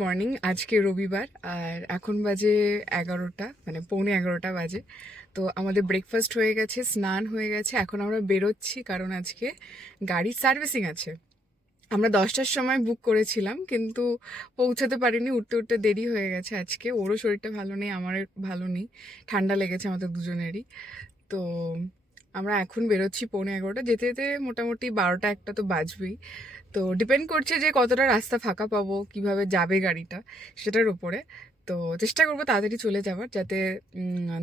Morning. আজকে রবিবার আর এখন বাজে 11টা, মানে পৌনে 11টা বাজে। তো আমাদের ব্রেকফাস্ট হয়ে গেছে, স্নান হয়ে গেছে, এখন আমরা বেরোচ্ছি কারণ আজকে গাড়ির সার্ভিসিং আছে। আমরা 10টার সময় বুক করেছিলাম কিন্তু পৌঁছাতে পারিনি, উঠতে উঠতে দেরি হয়ে গেছে। আজকে ওরও শরীরটা ভালো নেই, আমার ভালো নেই, ঠান্ডা লেগেছে আমাদের দুজনেরই। তো আমরা এখন বেরোচ্ছি পৌনে 11টা, যেতে যেতে মোটামুটি 12টা 1টা তো বাজবেই। তো ডিপেন্ড করছে যে কতটা রাস্তা ফাঁকা পাবো, কিভাবে যাবে গাড়িটা সেটার উপরে। তো চেষ্টা করবো তাড়াতাড়ি চলে যাওয়ার, যাতে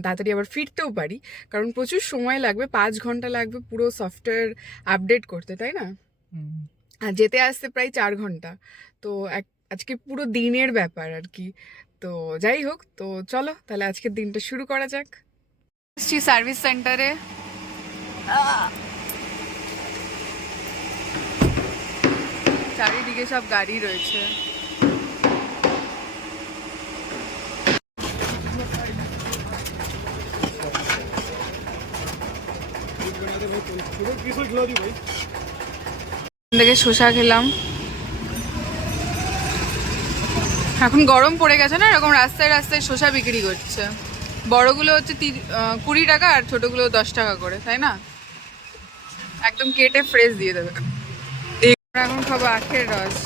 তাড়াতাড়ি আবার ফিরতেও পারি, কারণ প্রচুর সময় লাগবে, 5 ঘন্টা লাগবে পুরো সফটওয়্যার আপডেট করতে, তাই না? আর যেতে আসতে প্রায় 4 ঘন্টা। তো আজকে পুরো দিনের ব্যাপার আর কি। তো যাই হোক, তো চলো তাহলে আজকের দিনটা শুরু করা যাক। এসছি সার্ভিস সেন্টারে। চারিদিকে সব গাড়ি রয়েছে। থেকে শসা খেলাম। এখন গরম পড়ে গেছে না, এরকম রাস্তায় রাস্তায় শসা বিক্রি করছে। বড়গুলো হচ্ছে 20 টাকা আর ছোটগুলো 10 টাকা করে, তাই না? একদম কেটে ফ্রেশ দিয়ে দেবে। এখন খাবো আখের রস।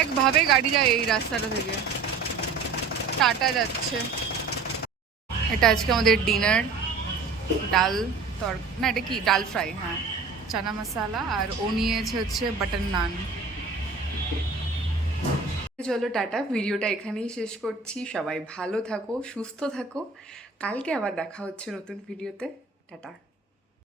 একভাবে গাড়ি যায় এই রাস্তাটা থেকে, টাটা যাচ্ছে। এটা আজকে আমাদের ডিনার। ডাল না, এটা কি ডাল ফ্রাই, হ্যাঁ, চানা মশালা, আর ও নিয়েছে হচ্ছে বাটার নান। চলো টাটা, ভিডিওটা এখানেই শেষ করছি। সবাই ভালো থাকো, সুস্থ থাকো, কালকে আবার দেখা হচ্ছে নতুন ভিডিওতে। টাটা।